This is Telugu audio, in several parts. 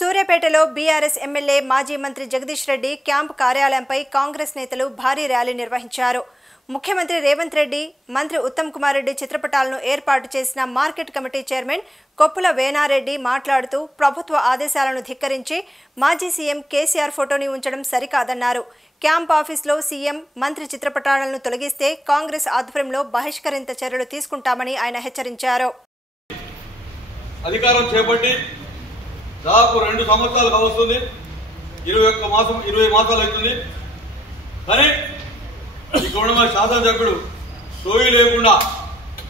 సూర్యాపేటలో బీఆర్ఎస్ ఎమ్మెల్యే మాజీ మంత్రి జగదీష్ రెడ్డి క్యాంప్ కార్యాలయంపై కాంగ్రెస్ నేతలు భారీ ర్యాలీ నిర్వహించారు. ముఖ్యమంత్రి రేవంత్ రెడ్డి, మంత్రి ఉత్తమ్ కుమార్ రెడ్డి చిత్రపటాలను ఏర్పాటు చేసిన market committee chairman Koppula Venareddy మాట్లాడుతూ ప్రభుత్వ ఆదేశాలను ధిక్కరించి మాజీ సీఎం కేసీఆర్ ఫోటోని ఉంచడం సరికాదన్నారు. క్యాంప్ ఆఫీసులో సీఎం, మంత్రి చిత్రపటాలను తొలగిస్తే కాంగ్రెస్ ఆధ్వర్యంలో బహిష్కరింత చర్యలు తీసుకుంటామని ఆయన హెచ్చరించారు. అధికారం చేపట్టి దాదాపు 2 సంవత్సరాలు కావస్తుంది. 20 మాసాలు అవుతుంది. కానీ ఇక్కడ మా శాసనసభ్యుడు సోయి లేకుండా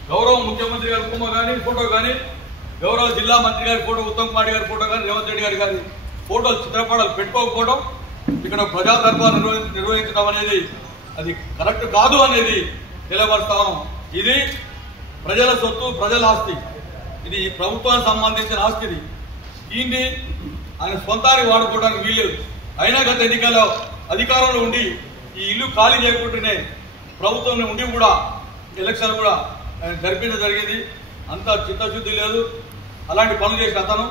గౌరవ ముఖ్యమంత్రి గారి ఫోటో కానీ, గౌరవ జిల్లా మంత్రి గారి ఫోటో, ఉత్తమ్ కుమార్ గారి ఫోటో కానీ, రేవంత్ రెడ్డి గారి ఫోటోలు, చిత్రపటాలు పెట్టుకోకపోవడం, ఇక్కడ ప్రజా దర్బార్ నిర్వహించడం అనేది అది కరెక్ట్ కాదు అనేది తెలియపరుస్తాము. ఇది ప్రజల సొత్తు, ప్రజల ఆస్తి. ఇది ప్రభుత్వానికి సంబంధించిన ఆస్తి. దీన్ని ఆయన సొంతానికి వాడుకోవడానికి వీల్లేదు. అయినా గత ఎన్నికల్లో అధికారంలో ఉండి ఈ ఇల్లు ఖాళీ చేయకుండానే ప్రభుత్వం ఉండి కూడా ఎలక్షన్ కూడా జరిపించడం జరిగింది. అంత చిత్తశుద్ధి లేదు. అలాంటి పనులు చేసిన అతను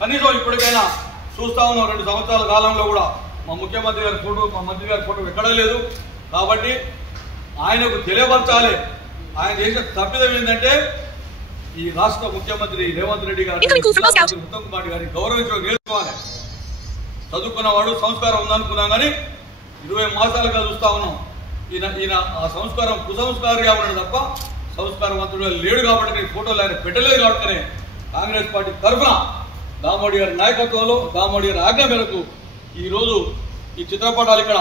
కనీసం ఇప్పటికైనా చూస్తా ఉన్నాం. 2 సంవత్సరాల కాలంలో కూడా మా ముఖ్యమంత్రి గారి ఫోటో, మా మంత్రి గారి ఫోటో ఎక్కడా లేదు. కాబట్టి ఆయనకు తెలియపరచాలి. ఆయన చేసిన తప్పిదం ఏంటంటే ఈ రాష్ట్ర ముఖ్యమంత్రి రేవంత్ రెడ్డి గారు, ఉత్తమ్ కుమార్ గారిని గౌరవించడం నేర్చుకోవాలి. చదువుకున్నవాడు, సంస్కారం ఉందనుకున్నాం. కానీ 20 మాసాలుగా చూస్తా ఉన్నాం. ఈయన ఆ సంస్కారం కుసంస్కారిగా ఉన్నాడు తప్ప సంస్కారవంతుడు లేడు. కాబట్టి ఫోటోలు ఆయన పెట్టలేదు. కాబట్టి కాంగ్రెస్ పార్టీ తరఫున దామోడి గారి నాయకత్వంలో, దామోడి గారి ఆజ్ఞ మేరకు ఈరోజు ఈ చిత్రపటాలు ఇక్కడ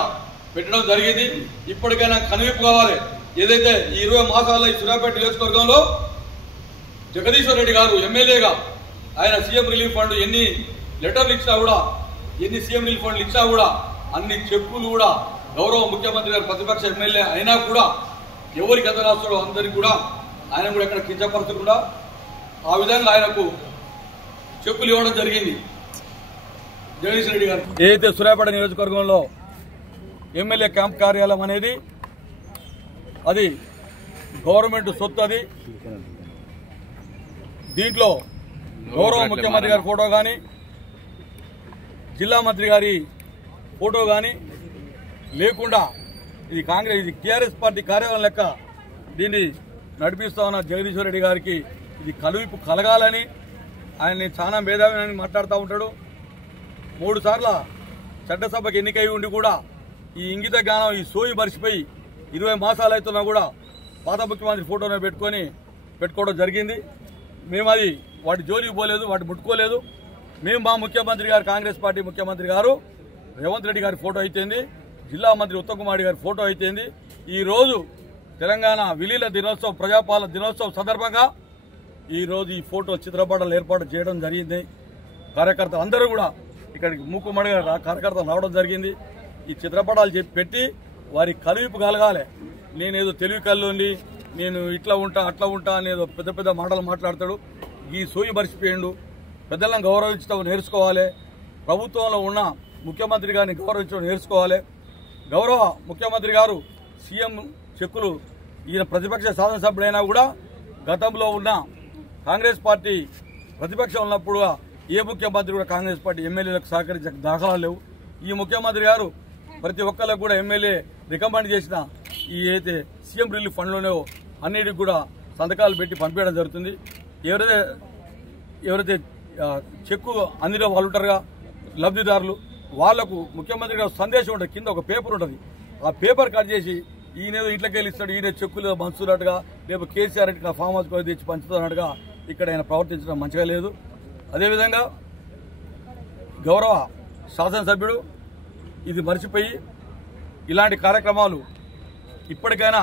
పెట్టడం జరిగింది. ఇప్పటికైనా కనువిప్పు కావాలి. ఏదైతే ఈ 20 మాసాల్లో ఈ సూర్యాపేట నియోజకవర్గంలో జగదీశ్వర్ రెడ్డి గారు ఎమ్మెల్యేగా ఆయన సీఎం రిలీఫ్ ఫండ్ ఎన్ని లెటర్లు ఇచ్చినా కూడా, ఎన్ని సీఎం రిలీఫ్ ఫండ్లు ఇచ్చినా కూడా, అన్ని చెక్కులు కూడా గౌరవ ముఖ్యమంత్రి గారు ప్రతిపక్ష ఎమ్మెల్యే అయినా కూడా ఎవరికి ఎంత రాస్తాడో అందరికి కూడా ఆయన కూడా ఎక్కడ కించపరచకుండా ఆ విధంగా ఆయనకు చెక్కులు ఇవ్వడం జరిగింది. జగదీష్ రెడ్డి గారు ఏదైతే సూర్యాపేట నియోజకవర్గంలో ఎమ్మెల్యే క్యాంప్ కార్యాలయం అనేది అది గవర్నమెంట్ సొత్తు. అది దీంట్లో గౌరవ ముఖ్యమంత్రి గారి ఫోటో కానీ, జిల్లా మంత్రి గారి ఫోటో కానీ లేకుండా ఇది కాంగ్రెస్, ఇది టీఆర్ఎస్ పార్టీ కార్యాలయం లెక్క దీన్ని నడిపిస్తా ఉన్న జగదీశ్వర్ రెడ్డి గారికి ఇది కలువిప్పు కలగాలని ఆయన చాలా మేధావి మాట్లాడుతూ ఉంటాడు. 3 సార్ల చట్టసభకు ఎన్నికై ఉండి కూడా ఈ ఇంగిత జ్ఞానం, ఈ సోయి మరిచిపోయి 20 మాసాలు అవుతున్నా కూడా పాత ముఖ్యమంత్రి ఫోటోనే పెట్టుకోవడం జరిగింది. మేము అది వాటి జోలికి పోలేదు, వాటి ముట్టుకోలేదు. మేము మా ముఖ్యమంత్రి గారు, కాంగ్రెస్ పార్టీ ముఖ్యమంత్రి గారు రేవంత్ రెడ్డి గారి ఫోటో అయితేంది, జిల్లా మంత్రి ఉత్తమ్ కుమార్ గారి ఫోటో అయితేంది, ఈరోజు తెలంగాణ విలీన దినోత్సవం, ప్రజాపాలన దినోత్సవం సందర్భంగా ఈరోజు ఈ ఫోటో చిత్రపటాలు ఏర్పాటు చేయడం జరిగింది. కార్యకర్తలు అందరూ కూడా ఇక్కడికి మూకుమ్మడిగా కార్యకర్తలు రావడం జరిగింది. ఈ చిత్రపటాలు పెట్టి వారి కలువిప్పు కలగాలి. నేనేదో తెలివి కల్లోని నేను ఇట్లా ఉంటా అట్లా ఉంటా అనేదో పెద్ద పెద్ద మాటలు మాట్లాడతాడు. ఈ సోయి మరిచిపోయిండు. పెద్దలను గౌరవించడం నేర్చుకోవాలి. ప్రభుత్వంలో ఉన్న ముఖ్యమంత్రి గారిని గౌరవించడం నేర్చుకోవాలి. గౌరవ ముఖ్యమంత్రి గారు సీఎం చెక్కులు, ఈయన ప్రతిపక్ష శాసనసభ్యుడైనా కూడా గతంలో ఉన్న కాంగ్రెస్ పార్టీ ప్రతిపక్షం ఉన్నప్పుడు ఏ ముఖ్యమంత్రి కూడా కాంగ్రెస్ పార్టీ ఎమ్మెల్యేలకు సహకరించే దాఖలాలు లేవు. ఈ ముఖ్యమంత్రి గారు ప్రతి ఒక్కరికి కూడా ఎమ్మెల్యే రికమెండ్ చేసిన ఈ అయితే సీఎం రిలీఫ్ ఫండ్లోనే అన్నిటికి కూడా సంతకాలు పెట్టి పంపించడం జరుగుతుంది. ఎవరైతే చెక్కు అందిన వాళ్ళు ఉంటారుగా లబ్ధిదారులు, వాళ్లకు ముఖ్యమంత్రి గారు సందేశం ఉంటుంది. కింద ఒక పేపర్ ఉంటుంది. ఆ పేపర్ కట్ చేసి ఈయనేదో ఇంట్లోకి వెళ్ళి ఇస్తాడు, ఈయన చెక్కులు పంచుతున్నట్టుగా, లేకపోతే కేసీఆర్ ఇట్లా ఫామ్ హౌస్ తెచ్చి పంచుతున్నట్టుగా ఇక్కడ ఆయన ప్రవర్తించడం మంచిగా లేదు. అదేవిధంగా గౌరవ శాసనసభ్యుడు ఇది మర్చిపోయి ఇలాంటి కార్యక్రమాలు ఇప్పటికైనా